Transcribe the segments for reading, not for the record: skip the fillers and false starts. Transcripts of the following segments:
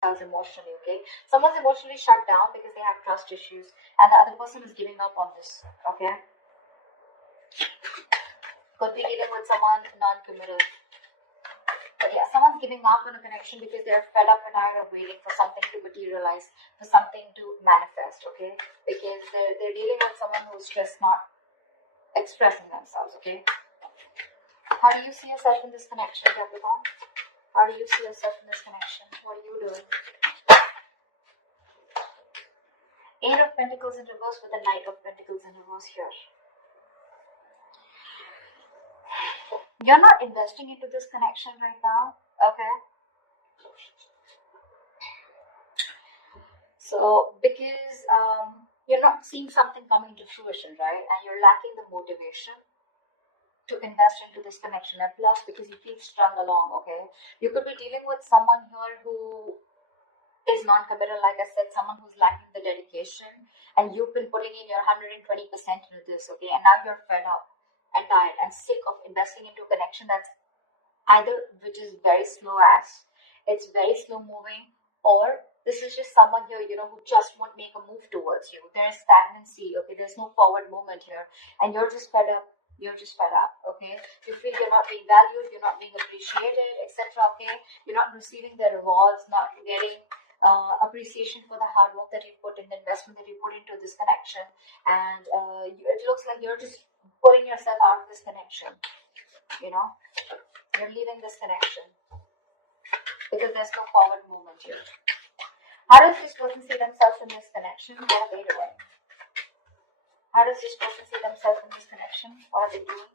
emotionally, okay? Someone's emotionally shut down because they have trust issues, and the other person is giving up on this, okay? Could be dealing with someone non-committal. But yeah, someone's giving up on a connection because they're fed up and tired of waiting for something to materialize, for something to manifest, okay? Because they're dealing with someone who's just not expressing themselves, okay? How do you see yourself in this connection, Capricorn? How do you see yourself in this connection? What are you doing? Eight of Pentacles in reverse with the Knight of Pentacles in reverse here. You're not investing into this connection right now, okay? So, because you're not seeing something coming to fruition, right? And you're lacking the motivation to invest into this connection. And plus, because you feel strung along, okay? You could be dealing with someone here who is non-committal, like I said, someone who's lacking the dedication. And you've been putting in your 120% into this, okay? And now you're fed up and tired and sick of investing into a connection that's either which is very slow as, it's very slow moving, or this is just someone here, who just won't make a move towards you. There's stagnancy, okay? There's no forward movement here, and you're just fed up. You're just fed up, okay? You feel you're not being valued, you're not being appreciated, etc., okay? You're not receiving the rewards, not getting appreciation for the hard work that you put in, the investment that you put into this connection, and it looks like you're just pulling yourself out of this connection, You're leaving this connection because there's no forward movement here. How does this person see themselves in this connection? What are they doing? How does this person see themselves in this connection? What are they doing?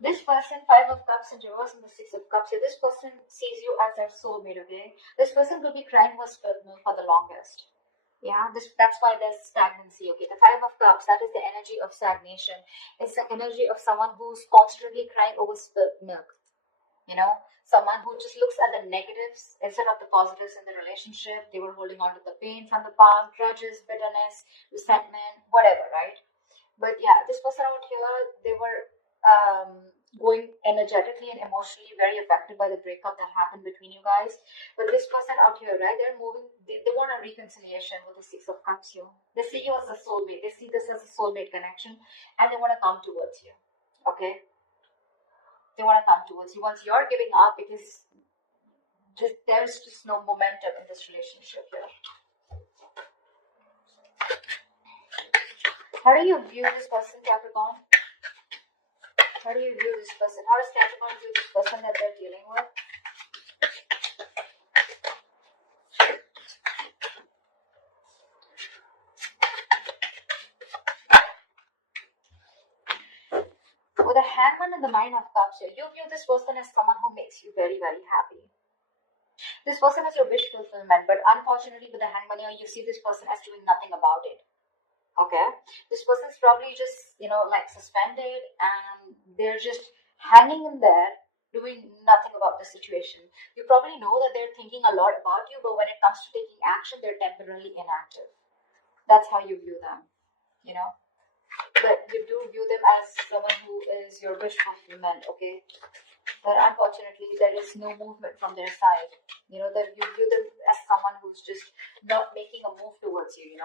This person, Five of Cups in reverse and the Six of Cups here, this person sees you as their soulmate, okay? This person will be crying for the longest. Yeah, that's why there's stagnancy, okay? The Five of Cups, that is the energy of stagnation. It's the energy of someone who's constantly crying over spilt milk. Someone who just looks at the negatives instead of the positives in the relationship. They were holding on to the pain from the past, grudges, bitterness, resentment, whatever, right? But yeah, this person out here, they were going energetically and emotionally very affected by the breakup that happened between you guys. But this person out here, right, they're moving, they want a reconciliation with the Six of Cups here. They see you as a soulmate. They see this as a soulmate connection, and they want to come towards you, okay? They want to come towards you once you're giving up because there's just no momentum in this relationship here. How do you view this person, Capricorn? How do you view this person? How does Capricorn view this person that they're dealing with? With the Hangman and the Nine of Cups here, you view this person as someone who makes you very, very happy. This person is your wish fulfillment, but unfortunately with the Hangman here, you see this person as doing nothing about it. Okay? This person's probably just, like suspended, and they're just hanging in there, doing nothing about the situation. You probably know that they're thinking a lot about you, but when it comes to taking action, they're temporarily inactive. That's how you view them, But you do view them as someone who is your wish fulfillment, okay? But unfortunately, there is no movement from their side. That you view them as someone who's just not making a move towards you,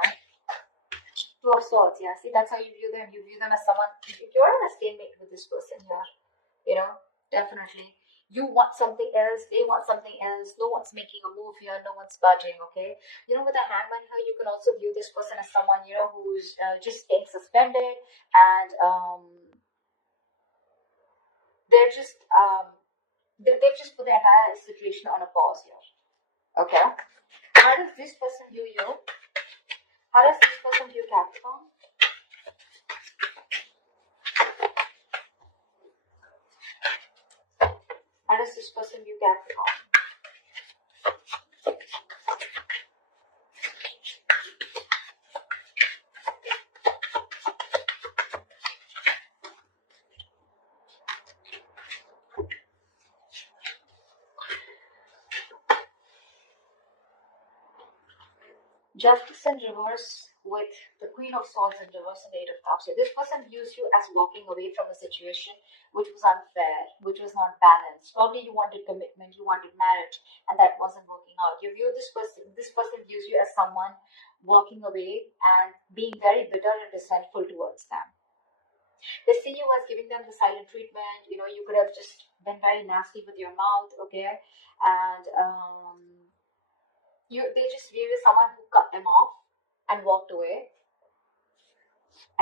Two of Swords, yeah. See, that's how you view them. You view them as someone, you're in a stalemate with this person here, definitely. You want something else, they want something else, no one's making a move here, no one's budging, okay? With the Hangman here, you can also view this person as someone, who's just staying suspended, and they're just, they've just put the entire situation on a pause here, okay? How does this person view you? How does this person view Capricorn? How does this person view Capricorn? Justice in reverse with the Queen of Swords in reverse and the Eight of Cups. So this person views you as walking away from a situation which was unfair, which was not balanced. Probably you wanted commitment, you wanted marriage, and that wasn't working out. You view this person views you as someone walking away and being very bitter and resentful towards them. They see you as giving them the silent treatment. You know, you could have just been very nasty with your mouth, okay? And they just view you as someone who cut them off and walked away.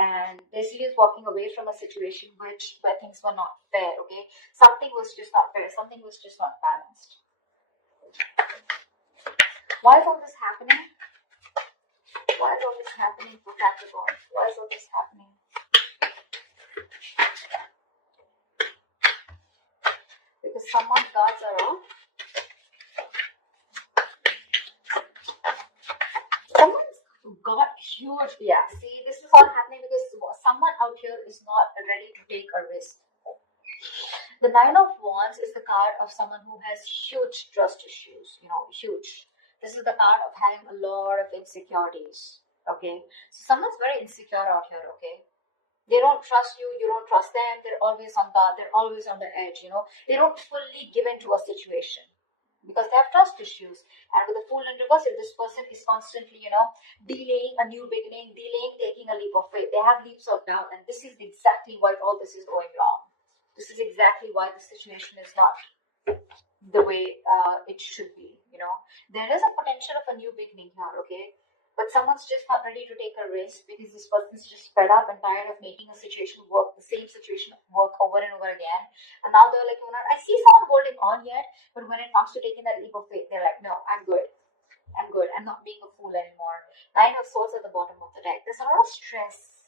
And they see you as walking away from a situation where things were not fair, okay? Something was just not fair, something was just not balanced. Why is all this happening? Why is all this happening for Capricorn? Why is all this happening? Because someone's guards are off. Someone's got huge. Yeah, see, this is all happening because someone out here is not ready to take a risk. The Nine of Wands is the card of someone who has huge trust issues, you know, huge. This is the card of having a lot of insecurities, okay? So someone's very insecure out here, okay? They don't trust you, you don't trust them, they're always on guard, they're always on the edge, you know. They don't fully give in to a situation because they have trust issues. And with the Fool in reverse, this person is constantly, you know, delaying a new beginning, delaying taking a leap of faith. They have leaps of doubt, and this is exactly why all this is going wrong. This is exactly why the situation is not the way it should be, you know. There is a potential of a new beginning here, okay? But someone's just not ready to take a risk because this person's just fed up and tired of making a situation work, the same situation work over and over again. And now they're like, you know, I see someone holding on yet, but when it comes to taking that leap of faith, they're like, no, I'm good. I'm good. I'm not being a fool anymore. Nine of Swords at the bottom of the deck. There's a lot of stress,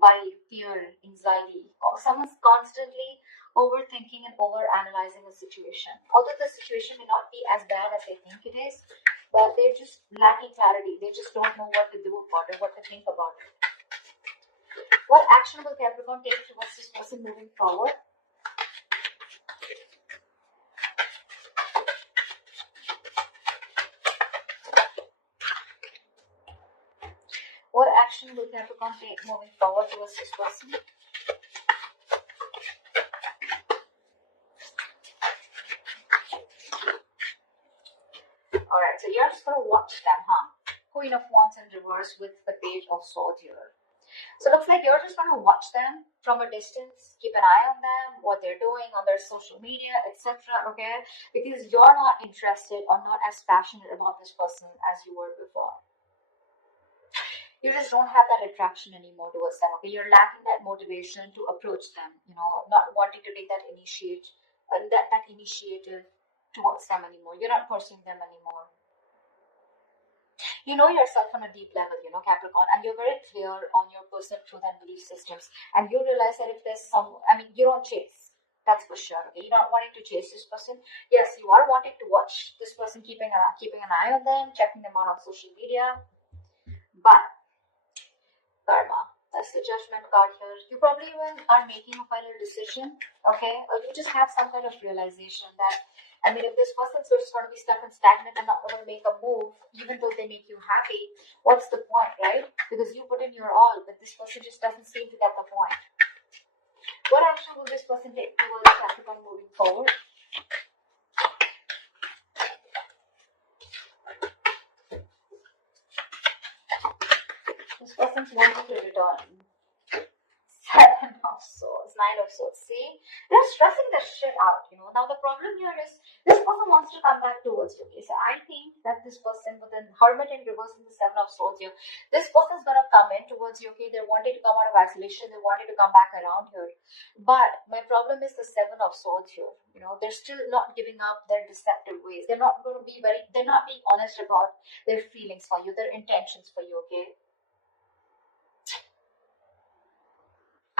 worry, fear, anxiety. Someone's constantly overthinking and overanalyzing a situation. Although the situation may not be as bad as they think it is, but they're just lacking clarity. They just don't know what to do about it, what to think about it. What action will Capricorn take towards this person moving forward? What action will Capricorn take moving forward towards this person? Alright, so you're just going to watch them, huh? Queen of Wands in reverse with the Page of Swords here. So it looks like you're just going to watch them from a distance, keep an eye on them, what they're doing on their social media, etc. Okay? Because you're not interested or not as passionate about this person as you were before. You just don't have that attraction anymore towards them. Okay? You're lacking that motivation to approach them, you know, not wanting to take that initiative towards them anymore. You're not pursuing them anymore. You know yourself on a deep level, you know, Capricorn, and you're very clear on your personal truth and belief systems. And you realize that if there's you don't chase. That's for sure. Okay? You're not wanting to chase this person. Yes, you are wanting to watch this person, keeping an eye on them, checking them out on social media. But karma, that's the Judgment card here. You probably even are making a final decision, okay? Or you just have some kind of realization that, if this person's just going to be stuck and stagnant and not going to make a move, even though they make you happy, what's the point, right? Because you put in your all, but this person just doesn't seem to get the point. What action will this person take towards Capricorn moving forward? This person's wanting to return. Seven of Swords, Nine of Swords. See, they're stressing the shit out, you know. Now the problem here is this person wants to come back towards you. Okay, so I think that this person with the Hermit in reverse and the Seven of Swords here, this person's gonna come in towards you. Okay, they're wanting to come out of isolation. They wanted to come back around here. But my problem is the Seven of Swords here. You know, they're still not giving up their deceptive ways. They're not going to be they're not being honest about their feelings for you, their intentions for you. Okay.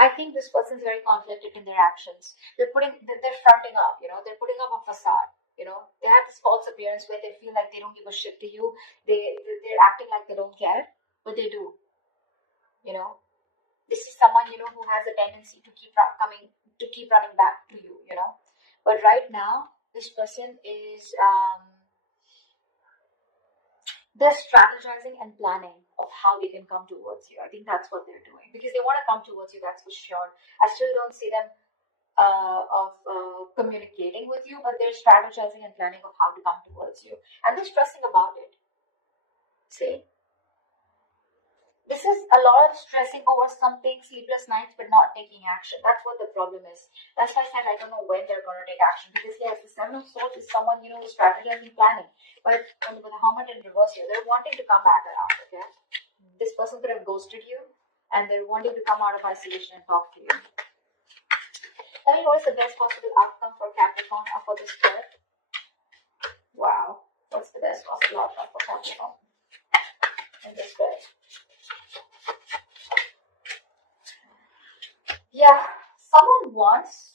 I think this person's very conflicted in their actions. They're fronting up, you know, they're putting up a facade, you know. They have this false appearance where they feel like they don't give a shit to you. They're acting like they don't care, but they do, you know. This is someone, you know, who has a tendency to keep running back to you, you know. But right now, this person is They're strategizing and planning of how they can come towards you. I think that's what they're doing because they want to come towards you, that's for sure. I still don't see them communicating with you, but they're strategizing and planning of how to come towards you, and they're stressing about it. See, this is a lot of stressing over something, sleepless nights, but not taking action. That's what the problem is. That's why I said I don't know when they're going to take action, because yes, the Seven of Swords is someone, you know, who's strategizing, planning, but with the Hermit in reverse here, they're wanting to come back around. Okay, this person could have ghosted you, and they're wanting to come out of isolation and talk to you. Tell me, what is the best possible outcome for Capricorn or for this spread? Wow. What's the best possible outcome for Capricorn in this spread? Yeah, someone wants...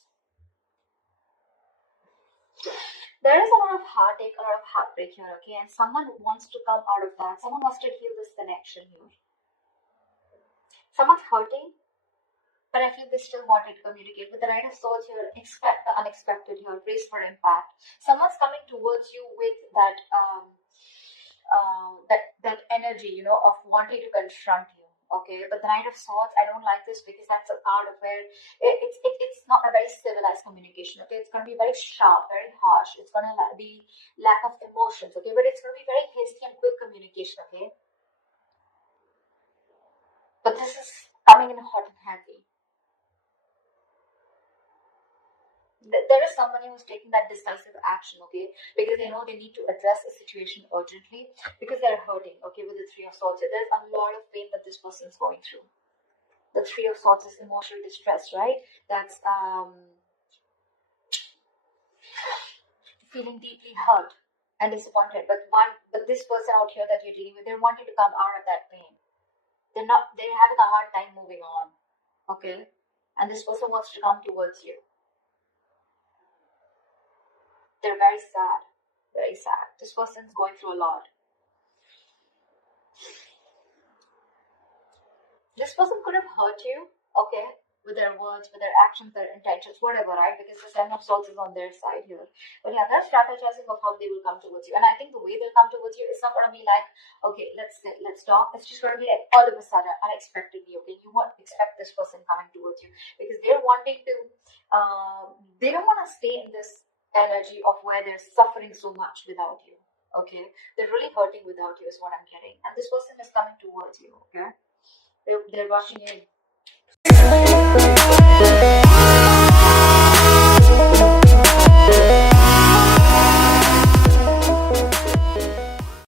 There is a lot of heartache, a lot of heartbreak here, okay? And someone wants to come out of that. Someone wants to heal this connection here. Someone's hurting, but I feel they still wanted to communicate. With the Knight of Swords here, expect the unexpected here, brace for impact. Someone's coming towards you with that that energy, you know, of wanting to confront you. Okay, but the Knight of Swords, I don't like this because that's a part of where it's not a very civilized communication. Okay, it's going to be very sharp, very harsh. It's going to be lack of emotions. Okay, but it's going to be very hasty and quick communication. Okay, but this is coming in hot and heavy. There is somebody who's taking that decisive action, okay, because they know they need to address a situation urgently because they're hurting, okay, with the Three of Swords. There's a lot of pain that this person is going through. The Three of Swords is emotional distress, right? That's feeling deeply hurt and disappointed. But this person out here that you're dealing with, they're wanting to come out of that pain. They're having a hard time moving on, okay, and this person wants to come towards you. They're very sad, very sad. This person's going through a lot. This person could have hurt you, okay, with their words, with their actions, their intentions, whatever, right? Because the Seven of Swords is on their side here. But yeah, they're strategizing of how they will come towards you. And I think the way they'll come towards you is not going to be like, okay, let's talk. It's just going to be like all of a sudden, unexpectedly, okay? You won't expect this person coming towards you because they're wanting to, they don't want to stay in this energy of where they're suffering so much without you. Okay, they're really hurting without you is what I'm getting, and this person is coming towards you. Okay, they're rushing in.